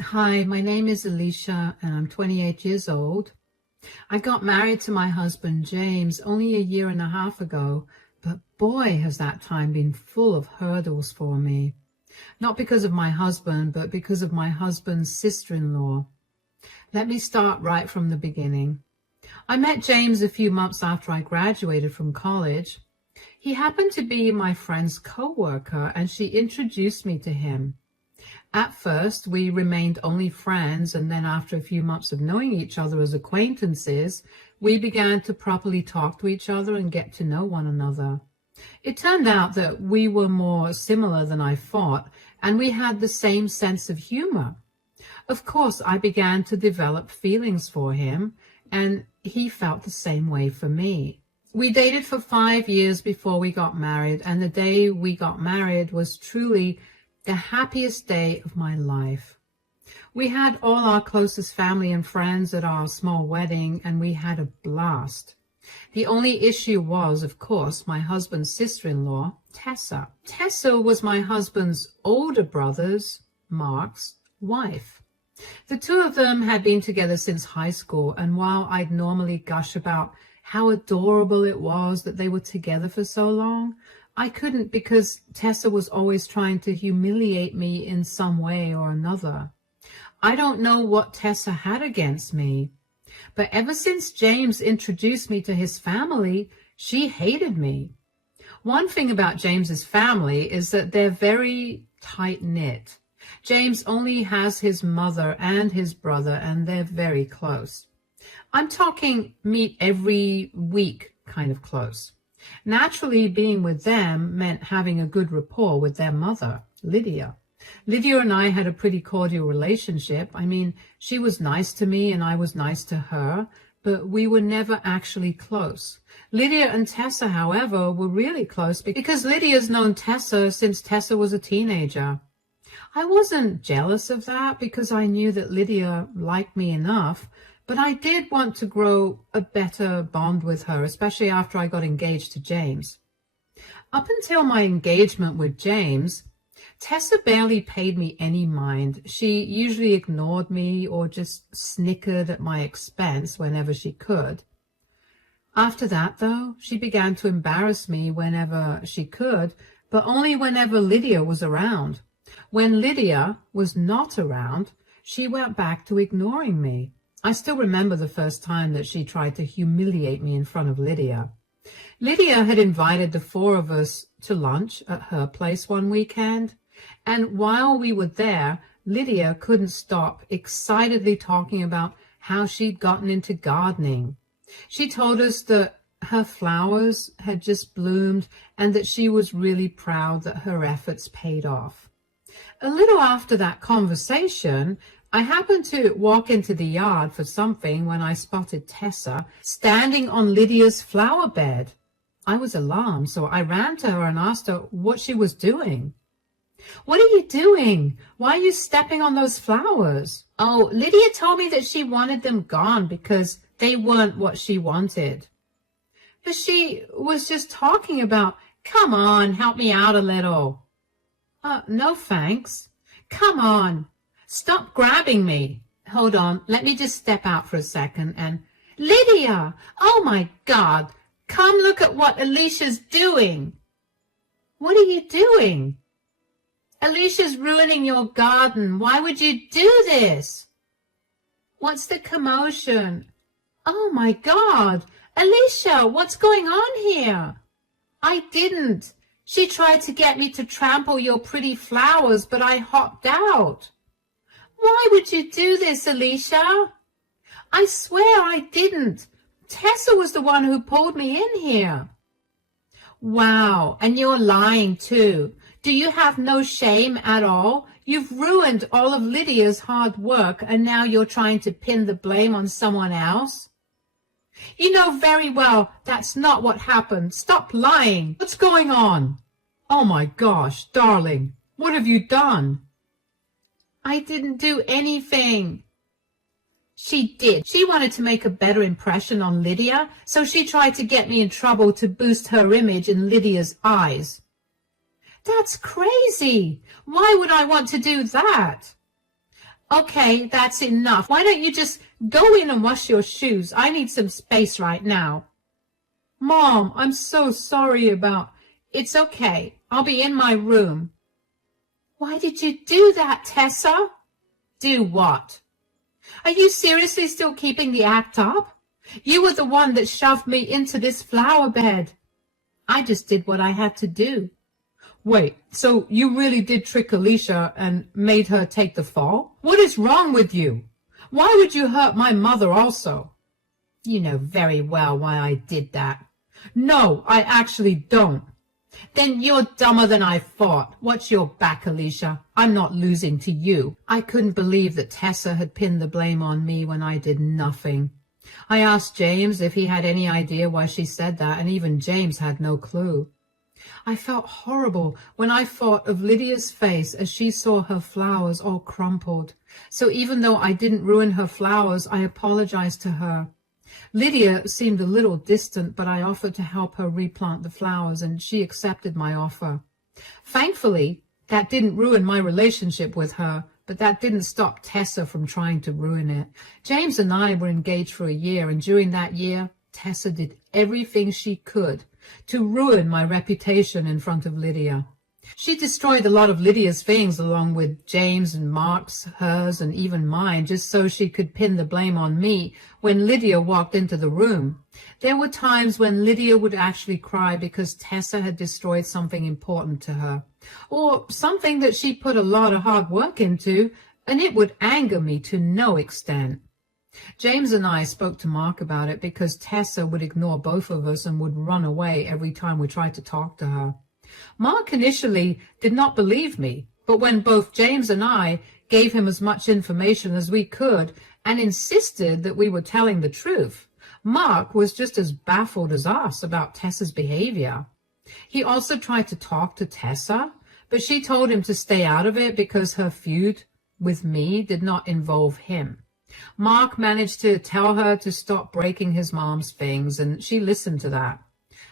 Hi, my name is Alicia and I'm 28 years old. I got married to my husband James only a year and a half ago, but boy, has that time been full of hurdles for me. Not because of my husband, but because of my husband's sister-in-law. Let me start right from the beginning. I met James a few months after I graduated from college. He happened to be my friend's co-worker and she introduced me to him. At first, we remained only friends, and then after a few months of knowing each other as acquaintances, we began to properly talk to each other and get to know one another. It turned out that we were more similar than I thought, and we had the same sense of humor. Of course, I began to develop feelings for him, and he felt the same way for me. We dated for 5 years before we got married, and the day we got married was truly the happiest day of my life. We had all our closest family and friends at our small wedding, and we had a blast. The only issue was, of course, my husband's sister-in-law, Tessa. Tessa was my husband's older brother's, Mark's, wife. The two of them had been together since high school, and while I'd normally gush about how adorable it was that they were together for so long, I couldn't because Tessa was always trying to humiliate me in some way or another. I don't know what Tessa had against me, but ever since James introduced me to his family, she hated me. One thing about James's family is that they're very tight-knit. James only has his mother and his brother, and they're very close. I'm talking meet every week kind of close. Naturally, being with them meant having a good rapport with their mother, Lydia. Lydia and I had a pretty cordial relationship. I mean, she was nice to me and I was nice to her, but we were never actually close. Lydia and Tessa, however, were really close because Lydia's known Tessa since Tessa was a teenager. I wasn't jealous of that because I knew that Lydia liked me enough, but I did want to grow a better bond with her, especially after I got engaged to James. Up until my engagement with James, Tessa barely paid me any mind. She usually ignored me or just snickered at my expense whenever she could. After that, though, she began to embarrass me whenever she could, but only whenever Lydia was around. When Lydia was not around, she went back to ignoring me. I still remember the first time that she tried to humiliate me in front of Lydia. Lydia had invited the four of us to lunch at her place one weekend, and while we were there, Lydia couldn't stop excitedly talking about how she'd gotten into gardening. She told us that her flowers had just bloomed and that she was really proud that her efforts paid off. A little after that conversation, I happened to walk into the yard for something when I spotted Tessa standing on Lydia's flower bed. I was alarmed, so I ran to her and asked her what she was doing. "What are you doing? Why are you stepping on those flowers?" "Oh, Lydia told me that she wanted them gone because they weren't what she wanted." "But she was just talking about, come on, help me out a little." No thanks. Come on. Stop grabbing me. Hold on, let me just step out for a second and... Lydia! Oh my God! Come look at what Alicia's doing. What are you doing? Alicia's ruining your garden. Why would you do this? What's the commotion? Oh my God! Alicia, what's going on here? I didn't. She tried to get me to trample your pretty flowers, but I hopped out. Why would you do this, Alicia? I swear I didn't. Tessa was the one who pulled me in here. Wow, and you're lying too. Do you have no shame at all? You've ruined all of Lydia's hard work, and now you're trying to pin the blame on someone else? You know very well that's not what happened. Stop lying. What's going on? Oh my gosh, darling, what have you done? I didn't do anything. She did. She wanted to make a better impression on Lydia, so she tried to get me in trouble to boost her image in Lydia's eyes. That's crazy. Why would I want to do that? Okay, that's enough. Why don't you just go in and wash your shoes? I need some space right now. Mom, I'm so sorry about... It's okay. I'll be in my room. Why did you do that, Tessa? Do what? Are you seriously still keeping the act up? You were the one that shoved me into this flower bed. I just did what I had to do. Wait, so you really did trick Alicia and made her take the fall? What is wrong with you? Why would you hurt my mother also? You know very well why I did that. No, I actually don't. Then you're dumber than I thought. Watch your back, Alicia. I'm not losing to you. I couldn't believe that Tessa had pinned the blame on me when I did nothing. I asked James if he had any idea why she said that, and even James had no clue. I felt horrible when I thought of Lydia's face as she saw her flowers all crumpled. So even though I didn't ruin her flowers, I apologized to her. Lydia seemed a little distant, but I offered to help her replant the flowers, and she accepted my offer. Thankfully, that didn't ruin my relationship with her, but that didn't stop Tessa from trying to ruin it. James and I were engaged for a year, and during that year, Tessa did everything she could to ruin my reputation in front of Lydia. She destroyed a lot of Lydia's things along with James and Mark's, hers, and even mine, just so she could pin the blame on me when Lydia walked into the room. There were times when Lydia would actually cry because Tessa had destroyed something important to her, or something that she put a lot of hard work into, and it would anger me to no extent. James and I spoke to Mark about it because Tessa would ignore both of us and would run away every time we tried to talk to her. Mark initially did not believe me, but when both James and I gave him as much information as we could and insisted that we were telling the truth, Mark was just as baffled as us about Tessa's behavior. He also tried to talk to Tessa, but she told him to stay out of it because her feud with me did not involve him. Mark managed to tell her to stop breaking his mom's things, and she listened to that.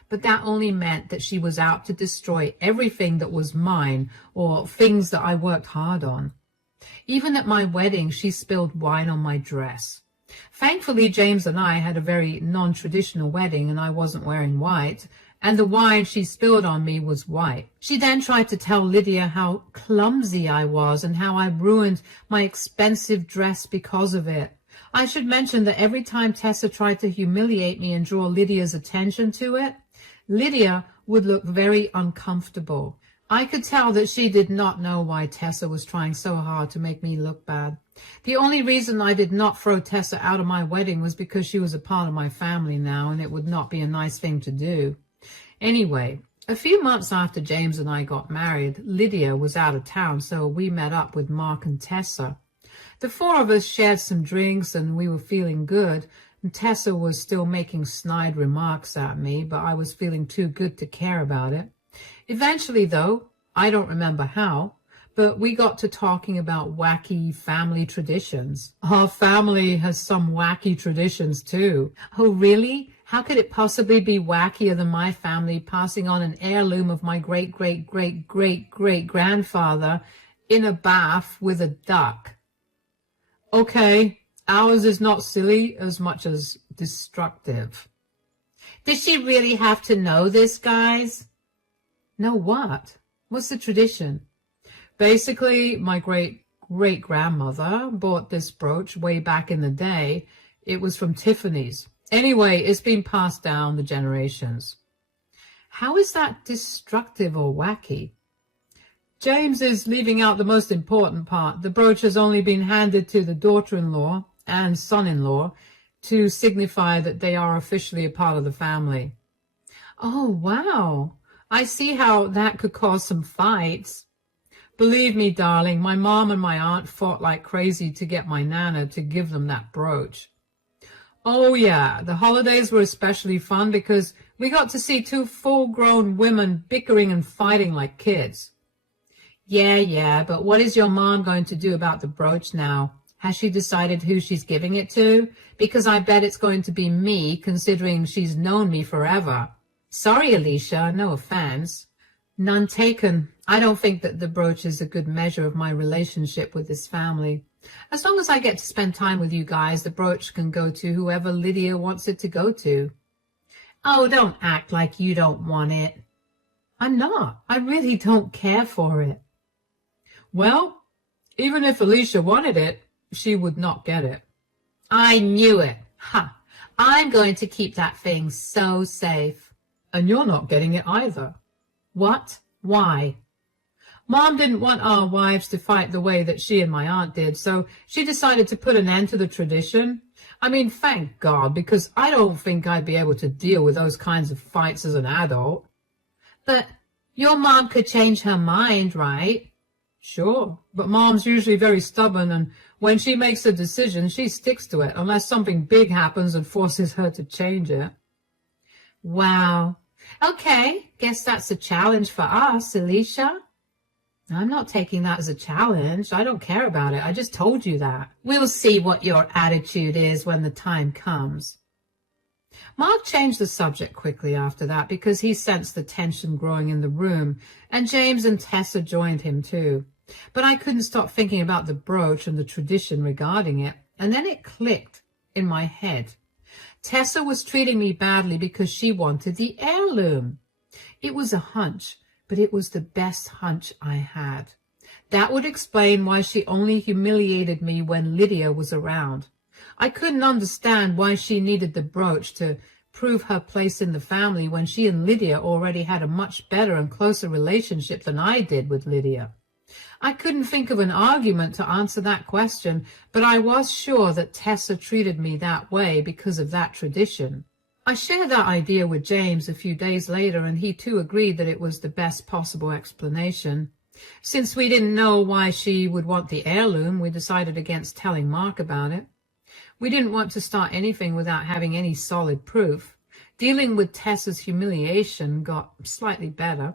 But that only meant that she was out to destroy everything that was mine or things that I worked hard on. Even at my wedding, she spilled wine on my dress. Thankfully, James and I had a very non-traditional wedding and I wasn't wearing white, and the wine she spilled on me was white. She then tried to tell Lydia how clumsy I was and how I ruined my expensive dress because of it. I should mention that every time Tessa tried to humiliate me and draw Lydia's attention to it, Lydia would look very uncomfortable. I could tell that she did not know why Tessa was trying so hard to make me look bad. The only reason I did not throw Tessa out of my wedding was because she was a part of my family now, and it would not be a nice thing to do. Anyway, a few months after James and I got married, Lydia was out of town, so we met up with Mark and Tessa. The four of us shared some drinks and we were feeling good, and Tessa was still making snide remarks at me, but I was feeling too good to care about it. Eventually, though, I don't remember how, but we got to talking about wacky family traditions. Our family has some wacky traditions too. Oh, really? How could it possibly be wackier than my family passing on an heirloom of my great-great-great-great-great-grandfather in a bath with a duck? Okay, ours is not silly as much as destructive. Did she really have to know this, guys? Know what? What's the tradition? Basically, my great-great-grandmother bought this brooch way back in the day. It was from Tiffany's. Anyway, it's been passed down the generations. How is that destructive or wacky? James is leaving out the most important part. The brooch has only been handed to the daughter-in-law and son-in-law to signify that they are officially a part of the family. Oh, wow. I see how that could cause some fights. Believe me, darling, my mom and my aunt fought like crazy to get my Nana to give them that brooch. Oh, yeah, the holidays were especially fun because we got to see two full-grown women bickering and fighting like kids. Yeah, but what is your mom going to do about the brooch now? Has she decided who she's giving it to? Because I bet it's going to be me, considering she's known me forever. Sorry, Alicia, no offense. None taken. I don't think that the brooch is a good measure of my relationship with this family. As long as I get to spend time with you guys, the brooch can go to whoever Lydia wants it to go to. Oh, don't act like you don't want it. I'm not. I really don't care for it. Well, even if Alicia wanted it, she would not get it. I knew it. Ha! I'm going to keep that thing so safe. And you're not getting it either. What? Why? Mom didn't want our wives to fight the way that she and my aunt did, so she decided to put an end to the tradition. I mean, thank God, because I don't think I'd be able to deal with those kinds of fights as an adult. But your mom could change her mind, right? Sure, but Mom's usually very stubborn, and when she makes a decision, she sticks to it, unless something big happens and forces her to change it. Wow. Okay, guess that's a challenge for us, Alicia. I'm not taking that as a challenge. I don't care about it. I just told you that. We'll see what your attitude is when the time comes. Mark changed the subject quickly after that because he sensed the tension growing in the room, and James and Tessa joined him too. But I couldn't stop thinking about the brooch and the tradition regarding it, and then it clicked in my head. Tessa was treating me badly because she wanted the heirloom. It was a hunch, but it was the best hunch I had. That would explain why she only humiliated me when Lydia was around. I couldn't understand why she needed the brooch to prove her place in the family when she and Lydia already had a much better and closer relationship than I did with Lydia. I couldn't think of an argument to answer that question, but I was sure that Tessa treated me that way because of that tradition. I shared that idea with James a few days later, and he too agreed that it was the best possible explanation. Since we didn't know why she would want the heirloom, we decided against telling Mark about it. We didn't want to start anything without having any solid proof. Dealing with Tessa's humiliation got slightly better,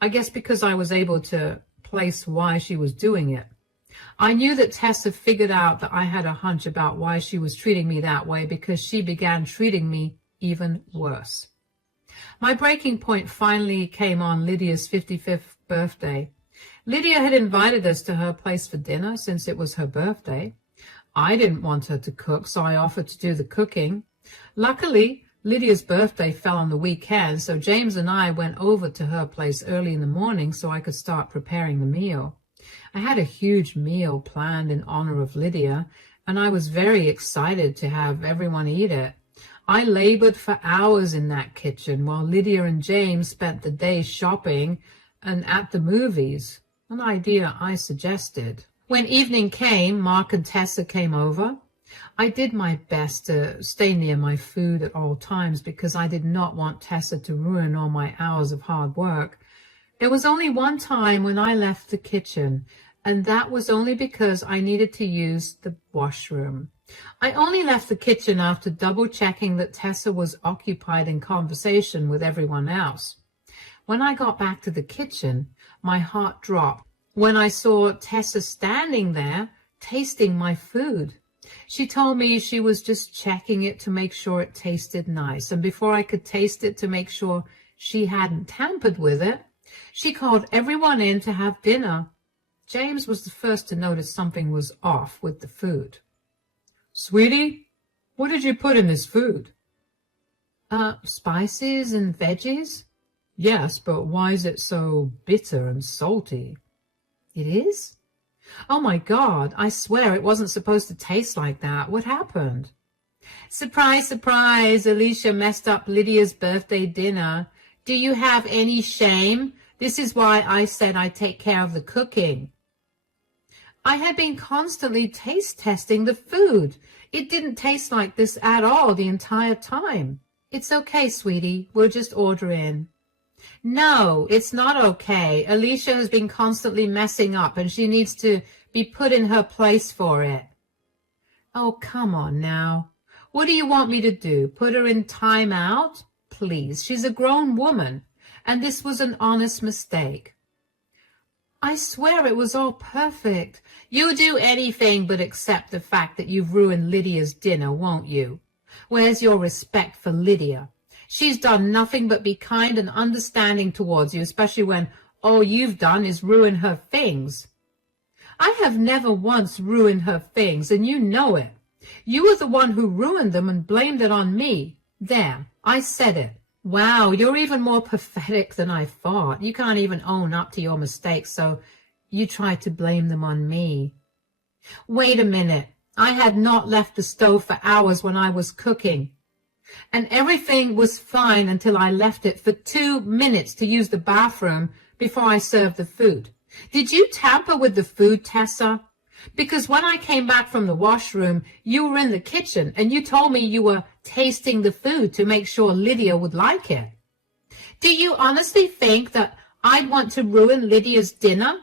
I guess because I was able to place why she was doing it. I knew that Tessa figured out that I had a hunch about why she was treating me that way because she began treating me even worse. My breaking point finally came on Lydia's 55th birthday. Lydia had invited us to her place for dinner since it was her birthday. I didn't want her to cook, so I offered to do the cooking. Luckily, Lydia's birthday fell on the weekend, so James and I went over to her place early in the morning so I could start preparing the meal. I had a huge meal planned in honor of Lydia, and I was very excited to have everyone eat it. I labored for hours in that kitchen while Lydia and James spent the day shopping and at the movies, an idea I suggested. When evening came, Mark and Tessa came over. I did my best to stay near my food at all times because I did not want Tessa to ruin all my hours of hard work. There was only one time when I left the kitchen, and that was only because I needed to use the washroom. I only left the kitchen after double-checking that Tessa was occupied in conversation with everyone else. When I got back to the kitchen, my heart dropped when I saw Tessa standing there tasting my food. She told me she was just checking it to make sure it tasted nice, and before I could taste it to make sure she hadn't tampered with it, she called everyone in to have dinner. James was the first to notice something was off with the food. Sweetie, what did you put in this food? Spices and veggies? Yes, but why is it so bitter and salty? It is? Oh my God, I swear it wasn't supposed to taste like that. What happened? Surprise, surprise, Alicia messed up Lydia's birthday dinner. Do you have any shame? This is why I said I'd take care of the cooking. I had been constantly taste testing the food. It didn't taste like this at all the entire time. It's okay, sweetie. We'll just order in. No, it's not okay. Alicia has been constantly messing up and she needs to be put in her place for it. Oh, come on now. What do you want me to do? Put her in time out? Please, she's a grown woman, and this was an honest mistake. I swear it was all perfect. You'll do anything but accept the fact that you've ruined Lydia's dinner, won't you? Where's your respect for Lydia? She's done nothing but be kind and understanding towards you, especially when all you've done is ruin her things. I have never once ruined her things, and you know it. You were the one who ruined them and blamed it on me. There, I said it. Wow, you're even more pathetic than I thought. You can't even own up to your mistakes, so you try to blame them on me. Wait a minute. I had not left the stove for hours when I was cooking, and everything was fine until I left it for 2 minutes to use the bathroom before I served the food. Did you tamper with the food, Tessa? Because when I came back from the washroom, you were in the kitchen, and you told me you were tasting the food to make sure Lydia would like it. Do you honestly think that I'd want to ruin Lydia's dinner?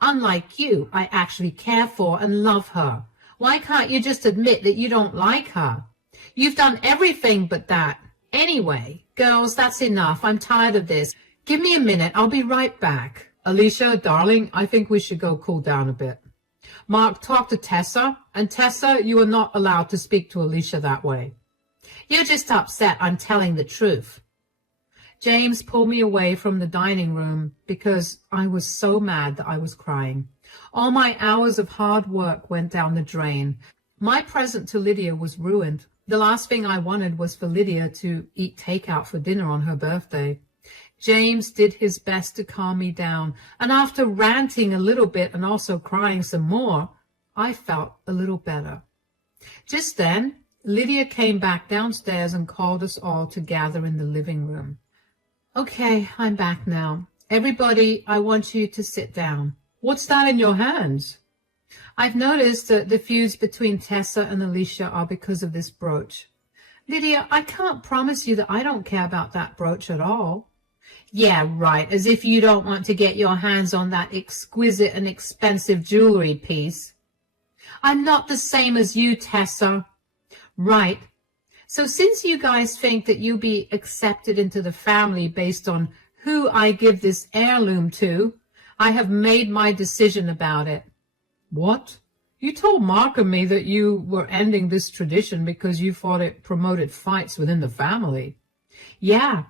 Unlike you, I actually care for and love her. Why can't you just admit that you don't like her? You've done everything but that. Anyway, girls, that's enough. I'm tired of this. Give me a minute. I'll be right back. Alicia, darling, I think we should go cool down a bit. Mark, talk to Tessa. And Tessa, you are not allowed to speak to Alicia that way. You're just upset I'm telling the truth. James pulled me away from the dining room because I was so mad that I was crying. All my hours of hard work went down the drain. My present to Lydia was ruined. The last thing I wanted was for Lydia to eat takeout for dinner on her birthday. James did his best to calm me down, and after ranting a little bit and also crying some more, I felt a little better. Just then, Lydia came back downstairs and called us all to gather in the living room. Okay, I'm back now. Everybody, I want you to sit down. What's that in your hands? I've noticed that the feuds between Tessa and Alicia are because of this brooch. Lydia, I can't promise you that I don't care about that brooch at all. Yeah, right, as if you don't want to get your hands on that exquisite and expensive jewelry piece. I'm not the same as you, Tessa. Right. So since you guys think that you'll be accepted into the family based on who I give this heirloom to, I have made my decision about it. What? You told Mark and me that you were ending this tradition because you thought it promoted fights within the family. Yeah,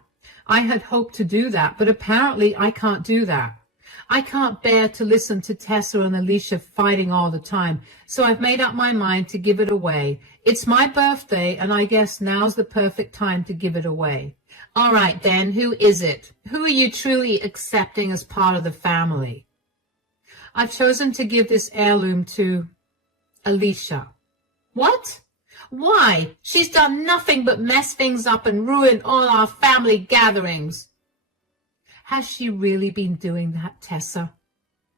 I had hoped to do that, but apparently I can't do that. I can't bear to listen to Tessa and Alicia fighting all the time, so I've made up my mind to give it away. It's my birthday, and I guess now's the perfect time to give it away. All right, then, who is it? Who are you truly accepting as part of the family? I've chosen to give this heirloom to Alicia. What? Why? She's done nothing but mess things up and ruin all our family gatherings. Has she really been doing that, Tessa?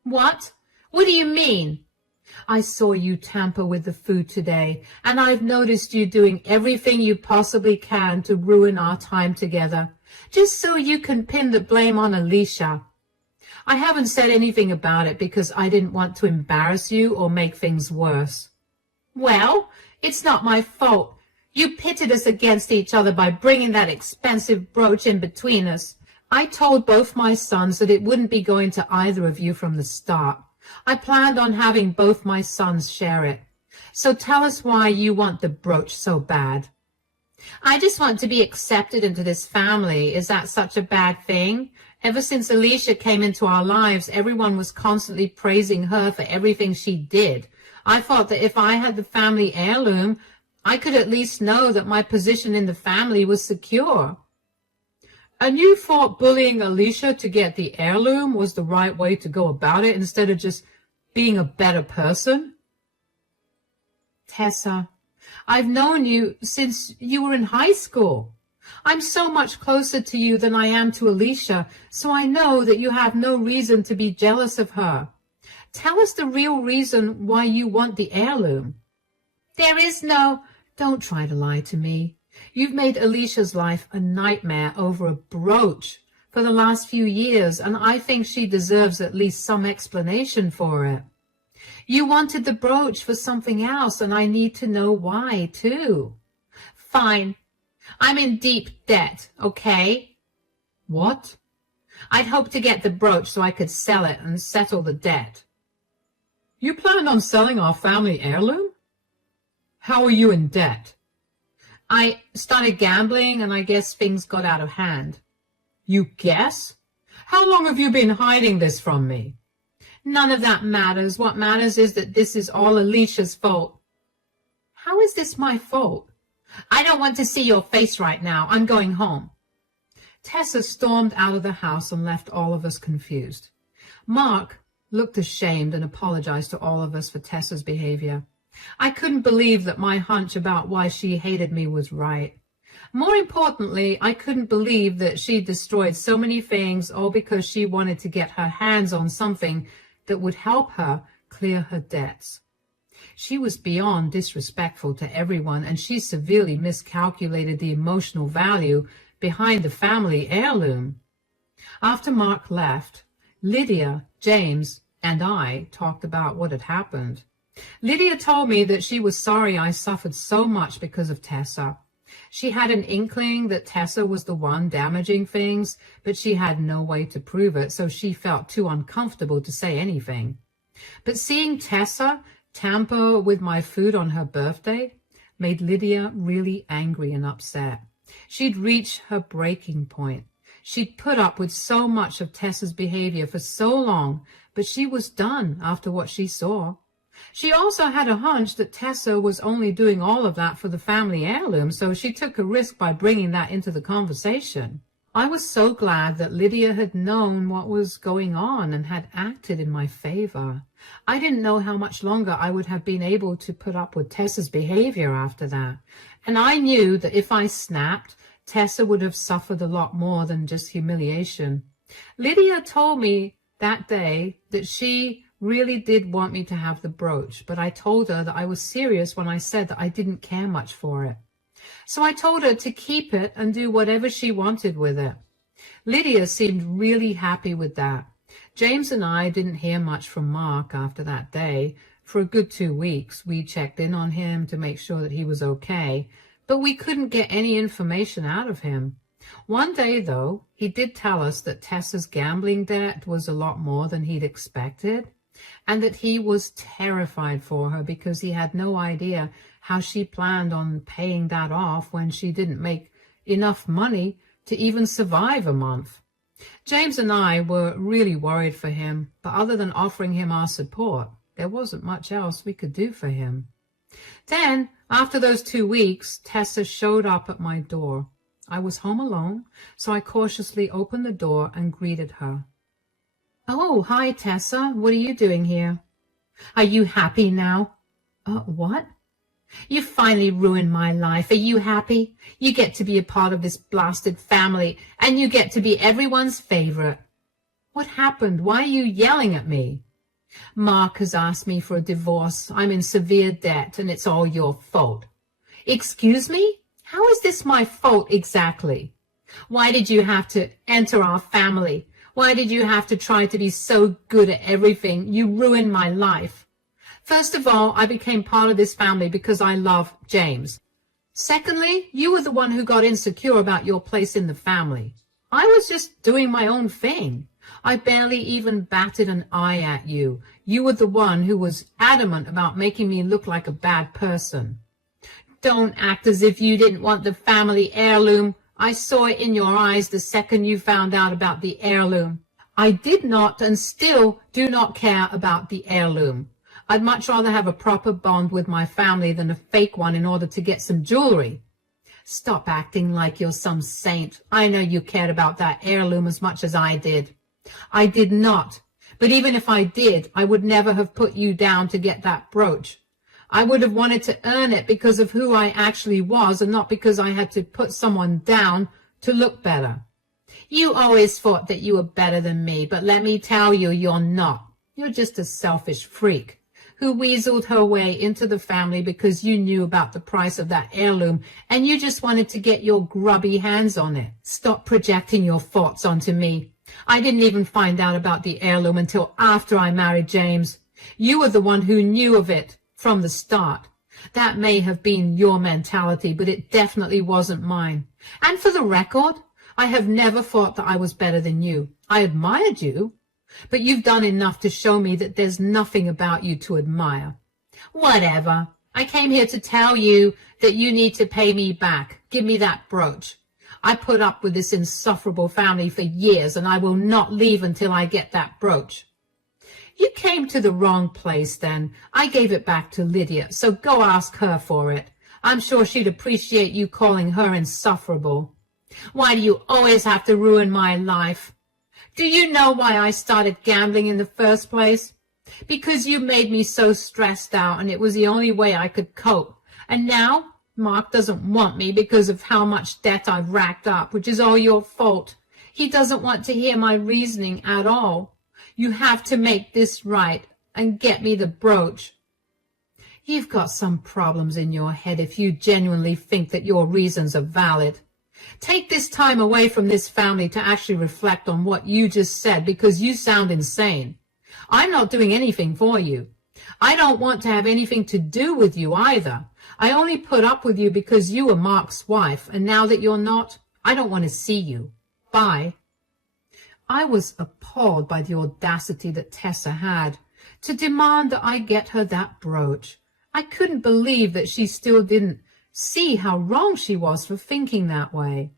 What? What do you mean? I saw you tamper with the food today, and I've noticed you doing everything you possibly can to ruin our time together, just so you can pin the blame on Alicia. I haven't said anything about it because I didn't want to embarrass you or make things worse. Well, it's not my fault. You pitted us against each other by bringing that expensive brooch in between us. I told both my sons that it wouldn't be going to either of you from the start. I planned on having both my sons share it. So tell us why you want the brooch so bad. I just want to be accepted into this family. Is that such a bad thing? Ever since Alicia came into our lives, everyone was constantly praising her for everything she did. I thought that if I had the family heirloom, I could at least know that my position in the family was secure. And you thought bullying Alicia to get the heirloom was the right way to go about it instead of just being a better person? Tessa, I've known you since you were in high school. I'm so much closer to you than I am to Alicia, so I know that you have no reason to be jealous of her. Tell us the real reason why you want the heirloom. There is no... Don't try to lie to me. You've made Alicia's life a nightmare over a brooch for the last few years, and I think she deserves at least some explanation for it. You wanted the brooch for something else, and I need to know why, too. Fine. I'm in deep debt, okay? What? I'd hoped to get the brooch so I could sell it and settle the debt. You planned on selling our family heirloom? How are you in debt? I started gambling, and I guess things got out of hand. You guess? How long have you been hiding this from me? None of that matters. What matters is that this is all Alicia's fault. How is this my fault? I don't want to see your face right now. I'm going home. Tessa stormed out of the house and left all of us confused. Mark looked ashamed and apologized to all of us for Tessa's behavior. I couldn't believe that my hunch about why she hated me was right. More importantly, I couldn't believe that she destroyed so many things all because she wanted to get her hands on something that would help her clear her debts. She was beyond disrespectful to everyone, and she severely miscalculated the emotional value behind the family heirloom. After Mark left, Lydia, James, and I talked about what had happened. Lydia told me that she was sorry I suffered so much because of Tessa. She had an inkling that Tessa was the one damaging things, but she had no way to prove it, so she felt too uncomfortable to say anything. But seeing Tessa tamper with my food on her birthday made Lydia really angry and upset. She'd reached her breaking point. She'd put up with so much of Tessa's behavior for so long, but she was done after what she saw. She also had a hunch that Tessa was only doing all of that for the family heirloom, so she took a risk by bringing that into the conversation. I was so glad that Lydia had known what was going on and had acted in my favor. I didn't know how much longer I would have been able to put up with Tessa's behavior after that, and I knew that if I snapped, Tessa would have suffered a lot more than just humiliation. Lydia told me that day that she really did want me to have the brooch, but I told her that I was serious when I said that I didn't care much for it. So I told her to keep it and do whatever she wanted with it. Lydia seemed really happy with that. James and I didn't hear much from Mark after that day. For a good 2 weeks, we checked in on him to make sure that he was okay, but we couldn't get any information out of him. One day, though, he did tell us that Tessa's gambling debt was a lot more than he'd expected, and that he was terrified for her because he had no idea how she planned on paying that off when she didn't make enough money to even survive a month. James and I were really worried for him, but other than offering him our support, there wasn't much else we could do for him. Then, after those 2 weeks, Tessa showed up at my door. I was home alone, so I cautiously opened the door and greeted her. "Oh, hi, Tessa. What are you doing here?" "Are you happy now?" What?" "You finally ruined my life. Are you happy? You get to be a part of this blasted family, and you get to be everyone's favorite." "What happened? Why are you yelling at me?" "Mark has asked me for a divorce. I'm in severe debt, and it's all your fault." "Excuse me? How is this my fault exactly? Why did you have to enter our family? Why did you have to try to be so good at everything? You ruined my life. First of all, I became part of this family because I love James. Secondly, you were the one who got insecure about your place in the family. I was just doing my own thing. I barely even batted an eye at you. You were the one who was adamant about making me look like a bad person. Don't act as if you didn't want the family heirloom. I saw it in your eyes the second you found out about the heirloom. I did not and still do not care about the heirloom. I'd much rather have a proper bond with my family than a fake one in order to get some jewelry. Stop acting like you're some saint. I know you cared about that heirloom as much as I did. I did not. But even if I did, I would never have put you down to get that brooch. I would have wanted to earn it because of who I actually was and not because I had to put someone down to look better. You always thought that you were better than me, but let me tell you, you're not. You're just a selfish freak who weaseled her way into the family because you knew about the price of that heirloom and you just wanted to get your grubby hands on it. Stop projecting your thoughts onto me. I didn't even find out about the heirloom until after I married James. You were the one who knew of it from the start. That may have been your mentality, but it definitely wasn't mine. And for the record, I have never thought that I was better than you. I admired you, but you've done enough to show me that there's nothing about you to admire. Whatever. I came here to tell you that you need to pay me back. Give me that brooch. I put up with this insufferable family for years, and I will not leave until I get that brooch. You came to the wrong place then. I gave it back to Lydia, so go ask her for it. I'm sure she'd appreciate you calling her insufferable. Why do you always have to ruin my life? Do you know why I started gambling in the first place? Because you made me so stressed out, and it was the only way I could cope. And now Mark doesn't want me because of how much debt I've racked up, which is all your fault. He doesn't want to hear my reasoning at all. You have to make this right and get me the brooch. You've got some problems in your head if you genuinely think that your reasons are valid. Take this time away from this family to actually reflect on what you just said, because you sound insane. I'm not doing anything for you. I don't want to have anything to do with you either. I only put up with you because you were Mark's wife, and now that you're not, I don't want to see you. Bye. I was appalled by the audacity that Tessa had to demand that I get her that brooch. I couldn't believe that she still didn't see how wrong she was for thinking that way.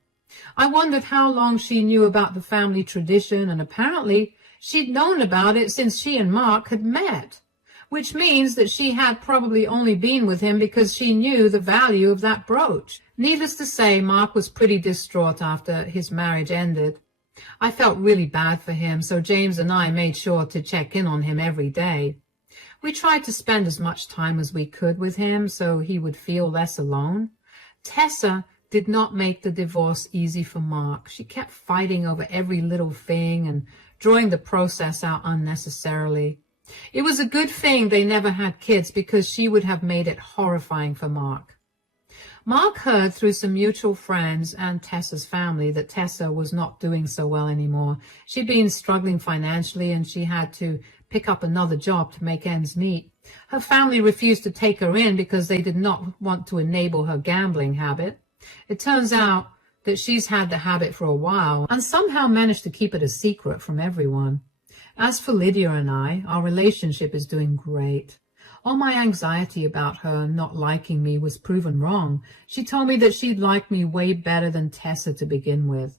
I wondered how long she knew about the family tradition, and apparently she'd known about it since she and Mark had met, which means that she had probably only been with him because she knew the value of that brooch. Needless to say, Mark was pretty distraught after his marriage ended. I felt really bad for him, so James and I made sure to check in on him every day. We tried to spend as much time as we could with him so he would feel less alone. Tessa did not make the divorce easy for Mark. She kept fighting over every little thing and drawing the process out unnecessarily. It was a good thing they never had kids, because she would have made it horrifying for Mark. Mark heard through some mutual friends and Tessa's family that Tessa was not doing so well anymore. She'd been struggling financially, and she had to pick up another job to make ends meet. Her family refused to take her in because they did not want to enable her gambling habit. It turns out that she's had the habit for a while and somehow managed to keep it a secret from everyone. As for Lydia and I, our relationship is doing great. All my anxiety about her not liking me was proven wrong. She told me that she'd like me way better than Tessa to begin with.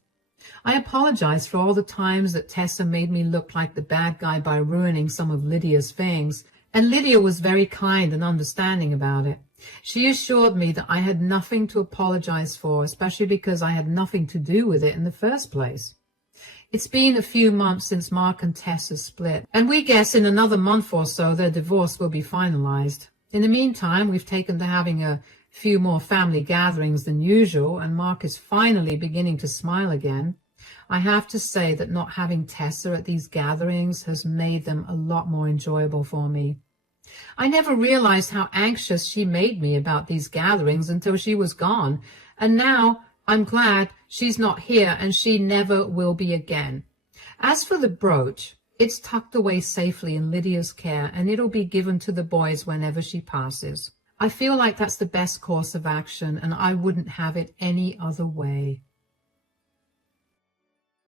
I apologized for all the times that Tessa made me look like the bad guy by ruining some of Lydia's things, and Lydia was very kind and understanding about it. She assured me that I had nothing to apologize for, especially because I had nothing to do with it in the first place. It's been a few months since Mark and Tessa split, and we guess in another month or so their divorce will be finalized. In the meantime, we've taken to having a few more family gatherings than usual, and Mark is finally beginning to smile again. I have to say that not having Tessa at these gatherings has made them a lot more enjoyable for me. I never realized how anxious she made me about these gatherings until she was gone, and now I'm glad she's not here, and she never will be again. As for the brooch, it's tucked away safely in Lydia's care, and it'll be given to the boys whenever she passes. I feel like that's the best course of action, and I wouldn't have it any other way.